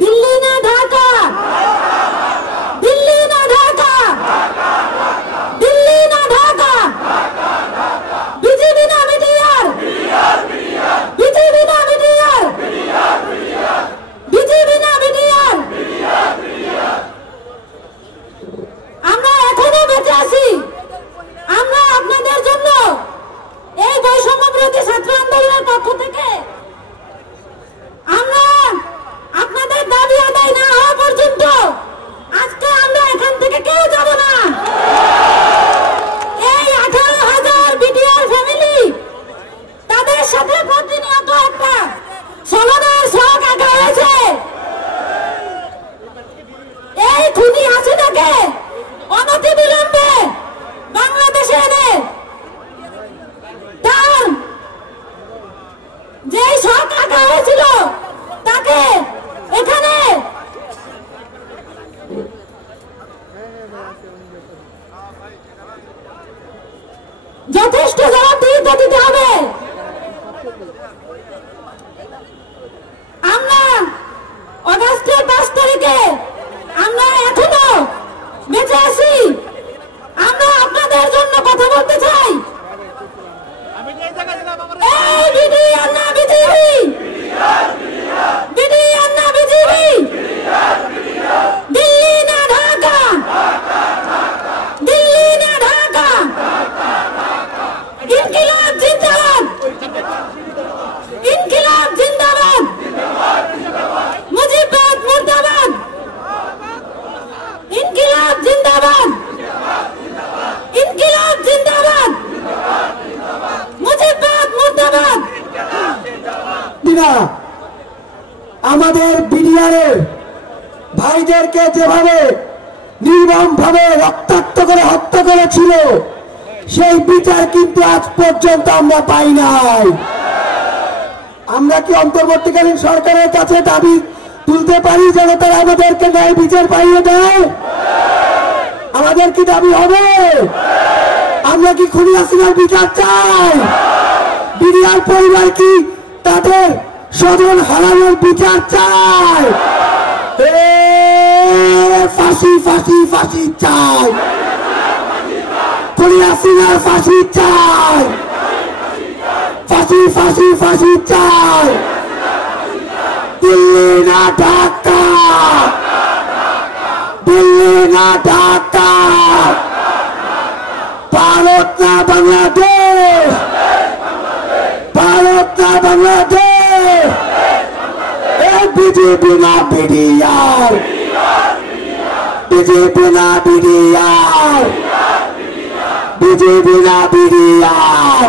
দিল্লি না ঢাকা, দিল্লি না ঢাকা, দিল্লি না ঢাকা, বিজেপি না বিটিআর, বিজেপি না বিটিআর, বিজেপি না বিটিআর। আমরা এখনো বেঁচে আছি। আমরা আপনাদের জন্য এই বৈষম্য বিরোধী ছাত্র আন্দোলনের পক্ষ থেকে আমরা আপনাদের দাবি আদায় না হওয়া পর্যন্ত আজকে আমরা এখান থেকে কেউ যাব না। এই 18,000 বিটিআর ফ্যামিলি, তাদের সাথে প্রতিনিয়ত একটা চলনের ছক আঁকা হয়েছে। এই খুনি হাসিনাকে অনতি বিলম্বে বাংলাদেশে এনে তার যে ছক আঁকা হয়েছিল তাকে এখানে যথেষ্ট জবাবদিহিতা দিতে হবে। আমরা অগাস্টের 5 তারিখে আমরা এখনো বেঁচে আছি। আমরা আপনাদের জন্য কথা বলতে চাই। এই বিটিআর না বিজেপি, বিটিআর না বিজেপি, দিল্লি না ঢাকা, দিল্লি না ঢাকা, ইনকিলাব জিন্দাবাদ, ইনকিলাব জিন্দাবাদ, মুজিবাদ মুর্দাবাদ, ইনকিলাব জিন্দাবাদ, ইনকিলাব জিন্দাবাদ, মুজিবাদ মুর্দাবাদ। আমাদের বিডিআরের ভাইদেরকে যেভাবে নির্মম ভাবে রক্তাক্ত করে হত্যা করেছিল সেই বিচার কিন্তু আজ পর্যন্ত আমরা পাই নাই। আমরা কি অন্তর্বর্তীকালীন সরকারের কাছে দাবি তুলতে পারি যেন তারা আমাদেরকে ন্যায় বিচার পাইয়ে দেয়? আমাদের কি দাবি হবে? আমরা কি খুনি হাসিনার বিচার চাই? বিডিআর পরিবার কি তাদের স্বজন হারানোর বিচার চাই? ফাঁসি ফাঁসি ফাঁসি চাই, খুনি হাসিনার ফাঁসি চাই, ফাঁসি ফাঁসি ফাঁসি চাই। দিল্লি না ঢাকা, দিল্লি না ঢাকা, ভারত না বাংলাদেশ, ভারত না বাংলাদেশ, বিজেপি না বিডিআর, বিজেপি না বিডিআর, বিজেপি না বিডিআর।